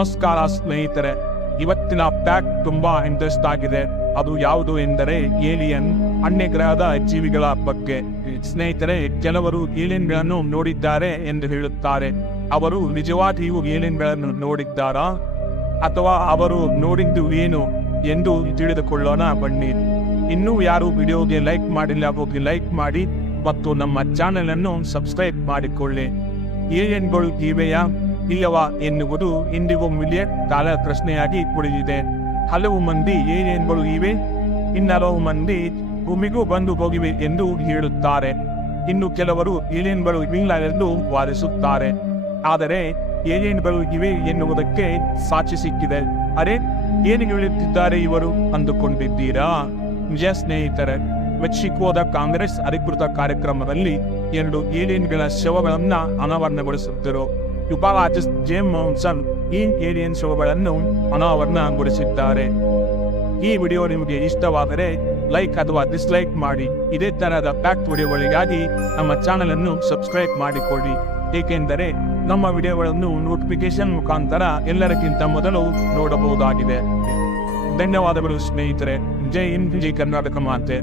ನಮಸ್ಕಾರ ಸ್ನೇಹಿತರೆ, ಇವತ್ತಿನ ಪ್ಯಾಕ್ ತುಂಬಾ ಇಂಟ್ರೆಸ್ಟ್ ಆಗಿದೆ. ಅದು ಯಾವುದು ಎಂದರೆ ಏಲಿಯನ್, ಅನ್ಯಗ್ರಹದ ಜೀವಿಗಳ ಬಗ್ಗೆ. ಸ್ನೇಹಿತರೆ, ಕೆಲವರು ಏಲಿಯನ್ಗಳನ್ನು ನೋಡಿದ್ದಾರೆ ಎಂದು ಹೇಳುತ್ತಾರೆ. ಅವರು ನಿಜವಾಗಿಯೂ ಏಲಿಯನ್ಗಳನ್ನು ನೋಡಿದ್ದಾರಾ ಅಥವಾ ಅವರು ನೋಡಿದ್ದು ಏನು ಎಂದು ತಿಳಿದುಕೊಳ್ಳೋಣ ಬನ್ನಿ. ಇನ್ನೂ ಯಾರು ವಿಡಿಯೋಗೆ ಲೈಕ್ ಮಾಡಿಲ್ಲ ಹೋಗಿ ಲೈಕ್ ಮಾಡಿ ಮತ್ತು ನಮ್ಮ ಚಾನೆಲ್ ಅನ್ನು ಸಬ್ಸ್ಕ್ರೈಬ್ ಮಾಡಿಕೊಳ್ಳಿ. ಏಲಿಯನ್ಗಳು ಇವೆಯಾ ಇಲ್ಲವಾ ಎನ್ನುವುದು ಇಂದಿಗೂ ಮಿಲಿಯನ್ ಡಾಲರ್ ಪ್ರಶ್ನೆಯಾಗಿ ಉಳಿದಿದೆ. ಹಲವು ಮಂದಿ ಏಲಿಯನ್ಗಳು ಇವೆ, ಇನ್ನಹಲವು ಮಂದಿ ಭೂಮಿಗೂ ಬಂದು ಹೋಗಿವೆ ಎಂದು ಹೇಳುತ್ತಾರೆ. ಇನ್ನು ಕೆಲವರು ಏಲಿಯನ್ಗಳು ಇಲ್ಲ ಎಂದು ವಾದಿಸುತ್ತಾರೆ. ಆದರೆ ಏಲಿಯನ್ಗಳು ಇವೆ ಎನ್ನುವುದಕ್ಕೆ ಸಾಕ್ಷಿ ಸಿಕ್ಕಿದೆ. ಅರೆ, ಏನು ಹೇಳುತ್ತಿದ್ದಾರೆ ಇವರು ಅಂದುಕೊಂಡಿದ್ದೀರಾ? ನಿಜ ಸ್ನೇಹಿತರೆ, ಮೆಕ್ಸಿಕೋದ ಕಾಂಗ್ರೆಸ್ ಅಧಿಕೃತ ಕಾರ್ಯಕ್ರಮದಲ್ಲಿ 2 ಏಲಿಯನ್ಗಳ ಶವಗಳನ್ನ ಅನಾವರಣಗೊಳಿಸಿದ್ದರು. ಯುಪಾಲಜಿಸ್ಟ್ ಜೇಮ್ ಮೌನ್ಸನ್ ಈ ಏಲಿಯನ್ ಶವಗಳನ್ನು ಅನಾವರಣಗೊಳಿಸಿದ್ದಾರೆ. ಈ ವಿಡಿಯೋ ನಿಮಗೆ ಇಷ್ಟವಾದರೆ ಲೈಕ್ ಅಥವಾ ಡಿಸ್ಲೈಕ್ ಮಾಡಿ. ಇದೇ ತರಹದ ಪ್ಯಾಕ್ಟ್ ವಿಡಿಯೋಗಳಿಗಾಗಿ ನಮ್ಮ ಚಾನೆಲ್ ಅನ್ನು ಸಬ್ಸ್ಕ್ರೈಬ್ ಮಾಡಿಕೊಳ್ಳಿ, ಏಕೆಂದರೆ ನಮ್ಮ ವಿಡಿಯೋಗಳನ್ನು ನೋಟಿಫಿಕೇಶನ್ ಮುಖಾಂತರ ಎಲ್ಲರಿಗಿಂತ ಮೊದಲು ನೋಡಬಹುದಾಗಿದೆ. ಧನ್ಯವಾದಗಳು ಸ್ನೇಹಿತರೆ. ಜೈ ಹಿಂದ್, ಜೈ ಕರ್ನಾಟಕ ಮಾತೆ.